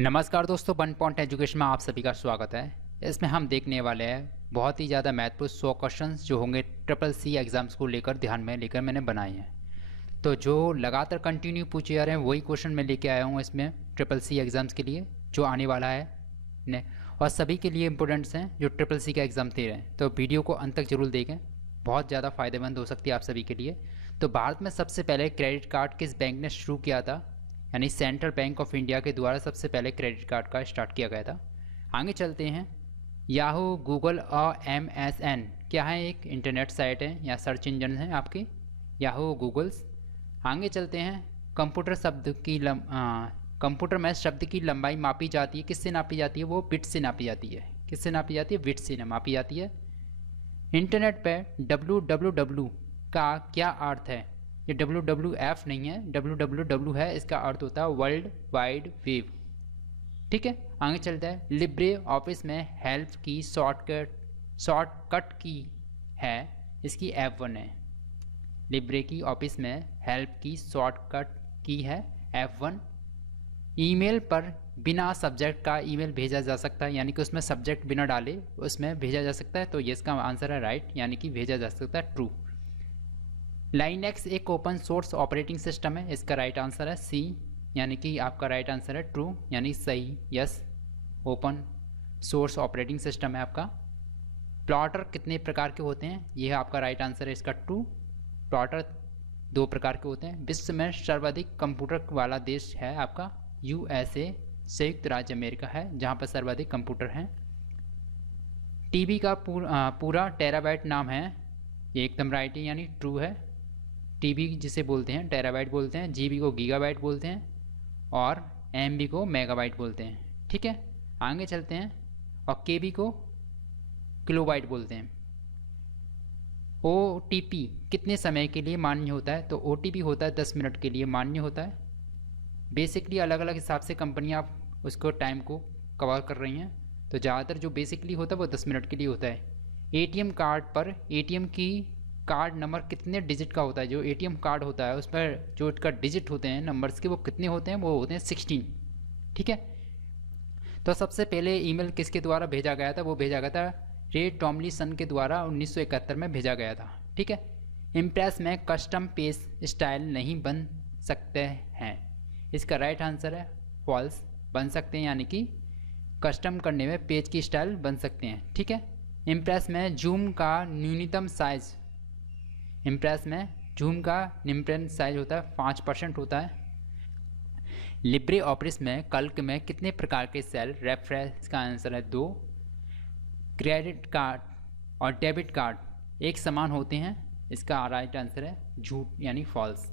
नमस्कार दोस्तों, one point education में आप सभी का स्वागत है। इसमें हम देखने वाले हैं बहुत ही ज़्यादा महत्वपूर्ण 100 क्वेश्चंस जो होंगे ट्रिपल सी एग्ज़ाम्स को लेकर ध्यान में लेकर मैंने बनाए हैं। तो जो लगातार कंटिन्यू पूछे जा रहे हैं वही क्वेश्चन मैं लेके आया हूँ इसमें ट्रिपल सी एग्ज़ाम्स के लिए जो आने वाला है ने और सभी के लिए इम्पोर्टेंट्स हैं जो ट्रिपल सी का एग्ज़ाम दे रहे हैं। तो वीडियो को अंत तक जरूर देखें, बहुत ज़्यादा फ़ायदेमंद हो सकती है आप सभी के लिए। तो भारत में सबसे पहले क्रेडिट कार्ड किस बैंक ने शुरू किया था? यानी सेंट्रल बैंक ऑफ इंडिया के द्वारा सबसे पहले क्रेडिट कार्ड का स्टार्ट किया गया था। आगे चलते हैं। याहू, गूगल और MSN क्या है? एक इंटरनेट साइट है या सर्च इंजन है आपके याहू, गूगल्स। आगे चलते हैं। कंप्यूटर में शब्द की लंबाई मापी जाती है, किससे नापी जाती है? वो बिट से नापी जाती है। किससे नापी जाती है? बिट से मापी जाती है। इंटरनेट पे www का क्या अर्थ है? ये WWF नहीं है, WWW है, इसका अर्थ होता है वर्ल्ड वाइड वेब। ठीक है, आगे चलता है। लिब्रे ऑफिस में हेल्प की शॉर्टकट की है, इसकी F1 है। लिब्रे की ऑफिस में हेल्प की शॉर्टकट की है F1। ईमेल पर बिना सब्जेक्ट का ईमेल भेजा जा सकता है, यानी कि उसमें सब्जेक्ट बिना डाले उसमें भेजा जा सकता है। तो ये इसका आंसर है राइट, यानी कि भेजा जा सकता है, ट्रू। लाइनेक्स एक ओपन सोर्स ऑपरेटिंग सिस्टम है, इसका राइट आंसर है सी, यानी कि आपका राइट आंसर है ट्रू, यानी सही, yes, open source operating system है आपका। प्लॉटर कितने प्रकार के होते हैं? यह आपका राइट आंसर है, इसका ट्रू। प्लॉटर 2 प्रकार के होते हैं। विश्व में सर्वाधिक कंप्यूटर वाला देश है आपका USA, संयुक्त राज्य अमेरिका है, जहाँ पर सर्वाधिक कंप्यूटर हैं। टीबी का पूरा टेराबाइट नाम है, ये एकदम राइट है, यानी ट्रू है। टीबी जिसे बोलते हैं टेराबाइट बोलते हैं, जीबी को गीगाबाइट बोलते हैं और एमबी को मेगाबाइट बोलते हैं। ठीक है, आगे चलते हैं। और केबी को किलोबाइट बोलते हैं। OTP कितने समय के लिए मान्य होता है? तो OTP होता है 10 मिनट के लिए मान्य होता है। बेसिकली अलग अलग हिसाब से कंपनियां उसको टाइम को कवर कर रही हैं, तो ज़्यादातर जो बेसिकली होता है वो 10 मिनट के लिए होता है। ATM कार्ड पर ATM की कार्ड नंबर कितने डिजिट का होता है? जो ATM कार्ड होता है उस पर जो इसका डिजिट होते हैं नंबर्स के, वो कितने होते हैं? वो होते हैं 16। ठीक है, तो सबसे पहले ईमेल किसके द्वारा भेजा गया था? वो भेजा गया था रे टॉमलिंसन के द्वारा 1971 में भेजा गया था। ठीक है, इम्प्रेस में कस्टम पेज स्टाइल नहीं बन सकते हैं, इसका राइट आंसर है फॉल्स, बन सकते हैं, यानी कि कस्टम करने में पेज की स्टाइल बन सकते हैं। ठीक है, इम्प्रेस में जूम का न्यूनतम साइज, इम्प्रेस में जूम का न्यूनतम साइज होता है 5% होता है। लिब्रे ऑफिस में कल्क में कितने प्रकार के सेल रेफरेंस का आंसर है 2। क्रेडिट कार्ड और डेबिट कार्ड एक समान होते हैं, इसका राइट आंसर है झूठ, यानी फॉल्स।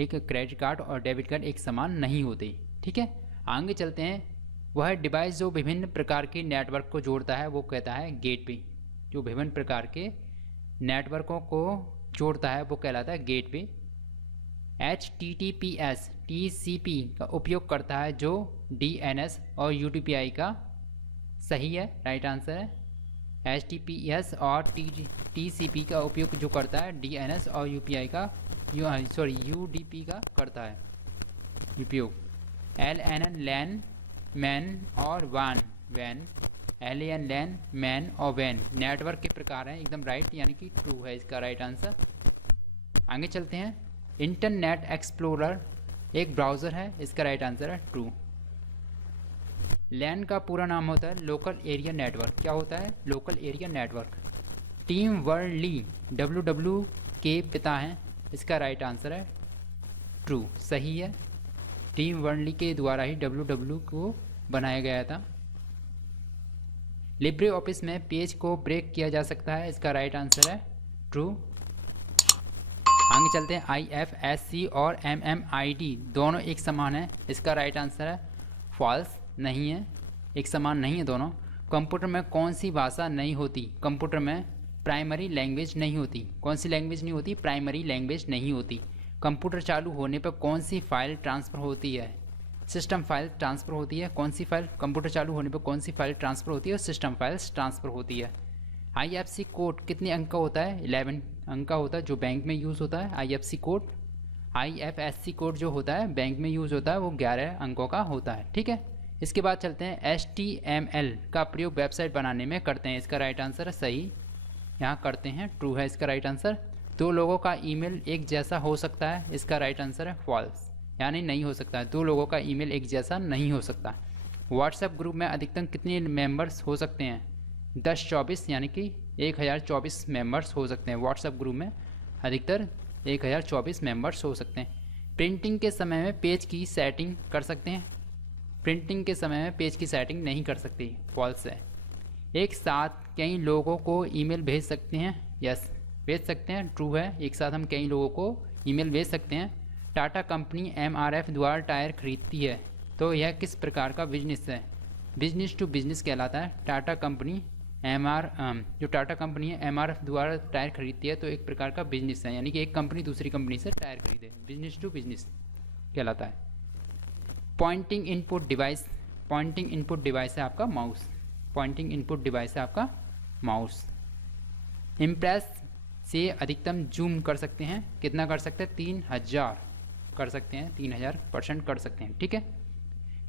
एक क्रेडिट कार्ड और डेबिट कार्ड एक समान नहीं होते। ठीक है, आगे चलते हैं। वह डिवाइस जो विभिन्न प्रकार के नेटवर्क को जोड़ता है वो कहता है गेटवे। जो विभिन्न प्रकार के नेटवर्कों को जोड़ता है वो कहलाता है गेटवे। HTTPS TCP का उपयोग करता है जो DNS और UDP का, सही है, राइट आंसर है। HTTPS और TCP का उपयोग जो करता है DNS और UDP का करता है उपयोग। LAN लैन मैन और वैन LAN लैन मैन और वैन नेटवर्क के प्रकार हैं, एकदम राइट, यानी कि ट्रू है इसका राइट आंसर। आगे चलते हैं। इंटरनेट एक्सप्लोरर एक ब्राउज़र है, इसका राइट आंसर है ट्रू। लैन का पूरा नाम होता है लोकल एरिया नेटवर्क। क्या होता है? Local area network. Tim Berners-Lee WW के पिता हैं, इसका राइट आंसर है ट्रू, सही है। टिम बर्नर्स-ली के द्वारा ही WW को बनाया गया था। लिब्रे ऑफिस में पेज को ब्रेक किया जा सकता है, इसका राइट आंसर है ट्रू। आगे चलते हैं। IFSC और MMID दोनों एक समान है, इसका राइट आंसर है फॉल्स, नहीं है, एक समान नहीं है दोनों। कंप्यूटर में कौन सी भाषा नहीं होती? कंप्यूटर में प्राइमरी लैंग्वेज नहीं होती। कौन सी लैंग्वेज नहीं होती? प्राइमरी लैंग्वेज नहीं होती। कंप्यूटर चालू होने पर कौन सी फाइल ट्रांसफ़र होती है? सिस्टम फाइल ट्रांसफ़र होती है। कौन सी फाइल? कंप्यूटर चालू होने पर कौन सी फाइल ट्रांसफ़र होती है? सिस्टम फाइल्स ट्रांसफ़र होती है। IFSC कोड कितने अंक का होता है? 11 अंक का होता है, जो बैंक में यूज़ होता है। IFSC कोड जो होता है बैंक में यूज़ होता है वो 11 अंकों का होता है। ठीक है, इसके बाद चलते हैं HTML का प्रयोग वेबसाइट बनाने में करते हैं। इसका राइट आंसर है सही, यहाँ करते हैं, ट्रू है इसका राइट आंसर। दो लोगों का ईमेल एक जैसा हो सकता है, इसका राइट आंसर है फॉल्स, यानी नहीं हो सकता है, दो लोगों का ईमेल एक जैसा नहीं हो सकता। व्हाट्सएप ग्रुप में अधिकतम कितने मेंबर्स हो सकते हैं? 10-24 यानी कि 1024 मेंबर्स हो सकते हैं। व्हाट्सएप ग्रुप में अधिकतर 1024 मेंबर्स हो सकते हैं। प्रिंटिंग के समय में पेज की सेटिंग कर सकते हैं? प्रिंटिंग के समय में पेज की सेटिंग नहीं कर सकती, फॉल्स है। एक साथ कई लोगों को ईमेल भेज सकते हैं? यस, भेज सकते हैं, ट्रू है, एक साथ हम कई लोगों को ईमेल भेज सकते हैं। टाटा कंपनी MRF द्वारा टायर खरीदती है, तो यह किस प्रकार का बिजनेस है? बिजनेस टू बिजनेस कहलाता है। टाटा कंपनी जो टाटा कंपनी है MRF द्वारा टायर खरीदती है, तो एक प्रकार का बिजनेस है, यानी कि एक कंपनी दूसरी कंपनी से टायर खरीदे, बिजनेस टू बिजनेस कहलाता है। Pointing input device, pointing input device है आपका माउस, पॉइंटिंग इनपुट डिवाइस है आपका माउस। इम्प्रेस से अधिकतम जूम कर सकते हैं, कितना कर सकते हैं? 3000 कर सकते हैं, 3000% कर सकते हैं, ठीक है।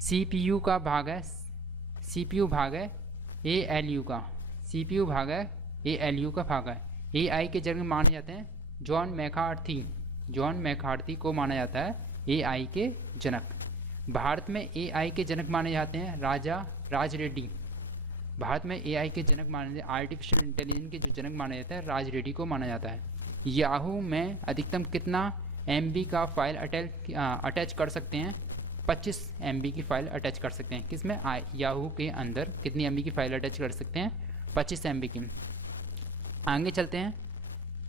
CPU का भाग है, CPU भाग है ALU का, CPU भाग है ALU का भाग है। AI के जनक माने जाते हैं जॉन मैकार्थी, जॉन मैकार्थी को माना जाता है AI के जनक। भारत में AI के जनक माने जाते हैं राज रेड्डी, भारत में AI के जनक माने जाते हैं, आर्टिफिशियल इंटेलिजेंस के जो जनक माना जाता है राज रेड्डी को माना जाता है। याहू में अधिकतम कितना MB का फाइल अटैच कर सकते हैं? 25 MB की फाइल अटैच कर सकते हैं। किसमें? याहू के अंदर कितनी MB की फाइल अटैच कर सकते हैं? 25 MB की। आगे चलते हैं।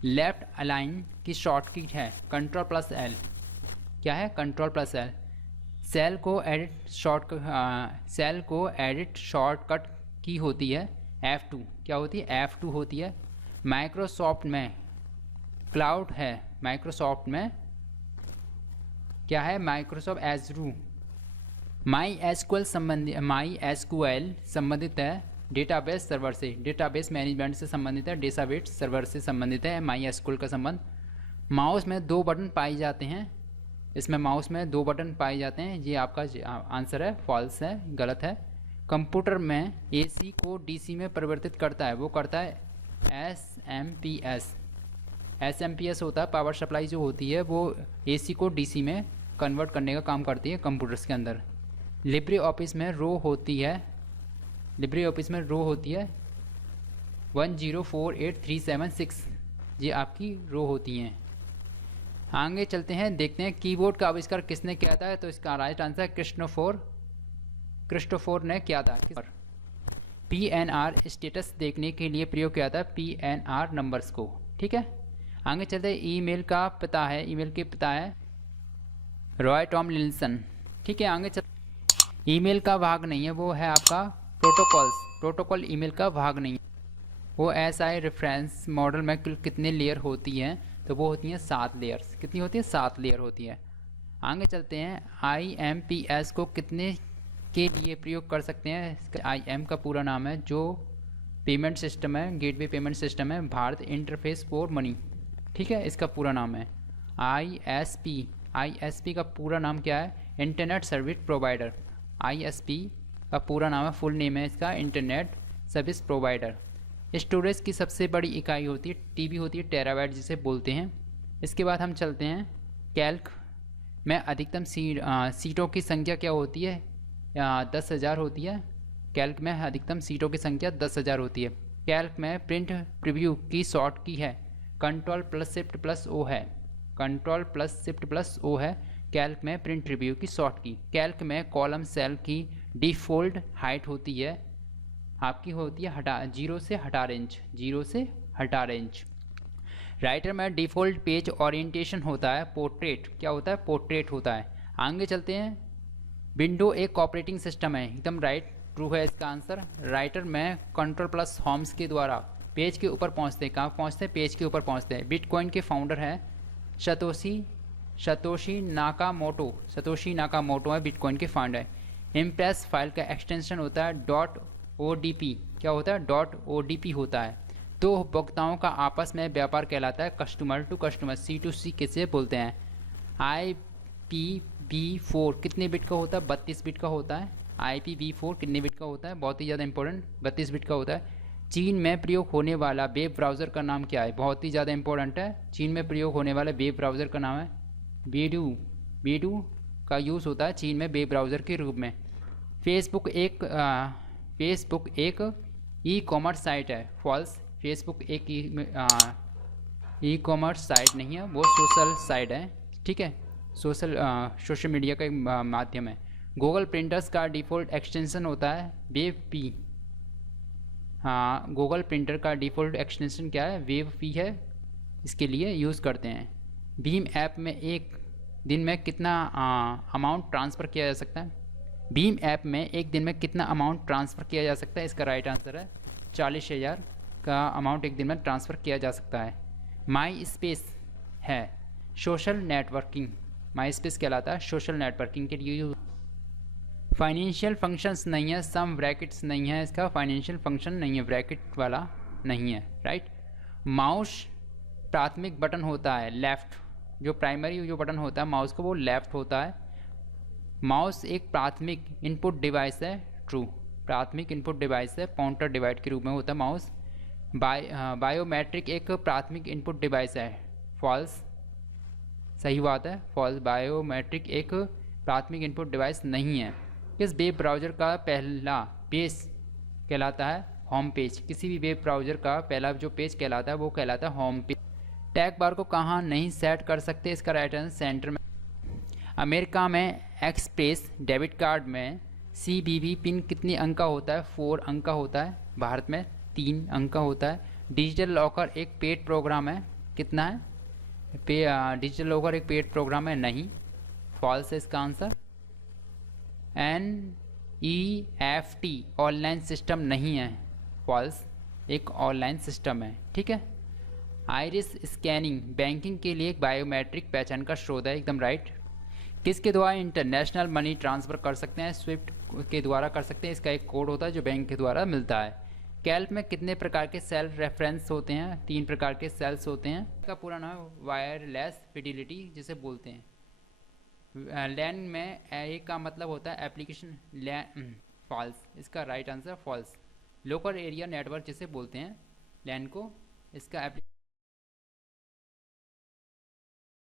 लेफ्ट अलाइन की शॉर्टकट है Ctrl+L, क्या है? Ctrl+L। सेल को एडिट शॉर्टकट की होती है F2, क्या होती है? F2 होती है। माइक्रोसॉफ्ट में क्लाउड है, माइक्रोसॉफ्ट में क्या है? माइक्रोसॉफ्ट एजरू। MySQL संबंधित है डेटाबेस सर्वर से, डेटाबेस मैनेजमेंट से संबंधित है, डेटाबेस सर्वर से संबंधित है MySQL का संबंध। माउस में 2 बटन पाए जाते हैं, इसमें माउस में 2 बटन पाए जाते हैं, ये आपका आंसर है, फॉल्स है, गलत है। कंप्यूटर में AC को DC में परिवर्तित करता है, वो करता है SMPS होता है, पावर सप्लाई जो होती है वो AC को DC में कन्वर्ट करने का काम करती है कंप्यूटर्स के अंदर। लिब्रे ऑफिस में रो होती है, लिब्रे ऑफिस में रो होती है 1048376, ये आपकी रो होती हैं। आगे चलते हैं, देखते हैं कीबोर्ड का आविष्कार किसने किया था? तो इसका राइट आंसर क्रिस्टोफर ने किया था। PNR स्टेटस देखने के लिए प्रयोग किया था PNR नंबर्स को, ठीक है। आगे चलते हैं, ईमेल का पता है, ईमेल के पता है रॉय टॉमलिंसन, ठीक है। आगे चल, ईमेल का भाग नहीं है, वो है आपका प्रोटोकॉल ईमेल का भाग नहीं है। वो SI रेफरेंस मॉडल में कुल कितने लेयर होती हैं? तो वो होती हैं 7 लेयर्स। कितनी होती है? 7 लेयर होती है। आगे चलते हैं, IMPS को कितने के लिए प्रयोग कर सकते हैं? IM का पूरा नाम है जो पेमेंट सिस्टम है, गेटवे पेमेंट सिस्टम है, भारत इंटरफेस फॉर मनी, ठीक है, इसका पूरा नाम है। ISP का पूरा नाम क्या है? Internet service provider. ISP का पूरा नाम है, फुल नेम है इसका, इंटरनेट सर्विस प्रोवाइडर। स्टोरेज की सबसे बड़ी इकाई होती है TB होती है, टेराबाइट जिसे बोलते हैं। इसके बाद हम चलते हैं, कैल्क में अधिकतम सीटों की संख्या क्या होती है? 10,000 होती है। कैल्क में अधिकतम सीटों की संख्या 10,000 होती है। कैल्क में प्रिंट प्रीव्यू की शॉर्ट की है Ctrl+Shift+O है, Ctrl+Shift+O है कैल्क में प्रिंट प्रीव्यू की शॉर्ट की। कैल्क में कॉलम सेल की डिफ़ॉल्ट हाइट होती है, आपकी होती है 0 से 18 इंच। राइटर में डिफ़ॉल्ट पेज ओरिएंटेशन होता है पोर्ट्रेट, क्या होता है? पोर्ट्रेट होता है। आगे चलते हैं, विंडो एक ऑपरेटिंग सिस्टम है, एकदम राइट, ट्रू है इसका आंसर। राइटर में Ctrl+Homes के द्वारा पेज के ऊपर पहुंचते हैं, कहाँ पहुंचते हैं? पेज के ऊपर पहुंचते हैं। बिटकॉइन के फाउंडर हैं सतोशी नाकामोटो है बिटकॉइन के फाउंडर। इम्प्रेस फाइल का एक्सटेंशन होता है .odp, क्या होता है? .odp होता है। दो उपभोक्ताओं का आपस में व्यापार कहलाता है कस्टमर टू कस्टमर, C2C किसे बोलते हैं? IPv4 कितने बिट का होता है? 32 बिट का होता है। IPv4 कितने बिट का होता है? बहुत ही ज़्यादा इंपॉर्टेंट, 32 बिट का होता है। चीन में प्रयोग होने वाला वेब ब्राउज़र का नाम क्या है? बहुत ही ज़्यादा इंपॉर्टेंट है। चीन में प्रयोग होने वाला वेब ब्राउज़र का नाम है बेडू। बेडू का यूज़ होता है चीन में वेब ब्राउज़र के रूप में। फेसबुक एक ई कॉमर्स साइट है। फॉल्स। फेसबुक एक ई कॉमर्स साइट नहीं है, वो सोशल साइट है, ठीक है। सोशल मीडिया का एक माध्यम है। गूगल प्रिंटर्स का डिफ़ॉल्ट एक्सटेंशन होता है वेब पी। हाँ, गूगल प्रिंटर का डिफ़ॉल्ट एक्सटेंशन क्या है? वेब पी है, इसके लिए यूज़ करते हैं। भीम ऐप में एक दिन में कितना अमाउंट ट्रांसफ़र किया जा सकता है? भीम ऐप में एक दिन में कितना अमाउंट ट्रांसफ़र किया जा सकता है? इसका राइट आंसर है 40,000 का अमाउंट एक दिन में ट्रांसफ़र किया जा सकता है। माई स्पेस है सोशल नेटवर्किंग। माई स्पेस कहलाता है सोशल नेटवर्किंग के लिए। फाइनेंशियल फंक्शंस नहीं है, सम ब्रैकेट्स नहीं है, इसका फाइनेंशियल फंक्शन नहीं है, ब्रैकेट वाला नहीं है, राइट। माउस प्राथमिक बटन होता है लेफ़्ट, जो प्राइमरी जो बटन होता है माउस का वो लेफ़्ट होता है। माउस एक प्राथमिक इनपुट डिवाइस है, ट्रू। प्राथमिक इनपुट डिवाइस है, पॉइंटर डिवाइस के रूप में होता है माउस। बायोमेट्रिक एक प्राथमिक इनपुट डिवाइस है, फॉल्स। सही बात है, फॉल्स। बायोमेट्रिक एक प्राथमिक इनपुट डिवाइस नहीं है। किस वेब ब्राउज़र का पहला पेज कहलाता है? Home page. किसी भी वेब ब्राउज़र का पहला जो पेज कहलाता है वो कहलाता है होम पेज। टैग बार को कहाँ नहीं सेट कर सकते? इसका राइट आंसर सेंटर में। अमेरिका में एक्सप्रेस डेबिट कार्ड में CVV पिन कितनी अंक का होता है? 4 अंक का होता है। भारत में 3 अंक का होता है। डिजिटल लॉकर एक पेड प्रोग्राम है, कितना है? डिजिटल लॉकर एक पेड प्रोग्राम है, नहीं, फॉल्स है इसका आंसर। NEFT ऑनलाइन सिस्टम नहीं है, फॉल्स। एक ऑनलाइन सिस्टम है, ठीक है। आइरिस स्कैनिंग बैंकिंग के लिए एक बायोमेट्रिक पहचान का स्रोत है, एकदम राइट। किसके द्वारा इंटरनेशनल मनी ट्रांसफ़र कर सकते हैं? स्विफ्ट के द्वारा कर सकते हैं। इसका एक कोड होता है जो बैंक के द्वारा मिलता है। कैल्क में कितने प्रकार के सेल रेफरेंस होते हैं? 3 प्रकार के सेल्स होते हैं। इसका पूरा नाम है वायरलेस फिडिलिटी जिसे बोलते हैं। लैन में ए का मतलब होता है एप्लीकेशन लैन, फॉल्स। इसका right answer false. Local area network जिसे बोलते हैं लैन को, इसका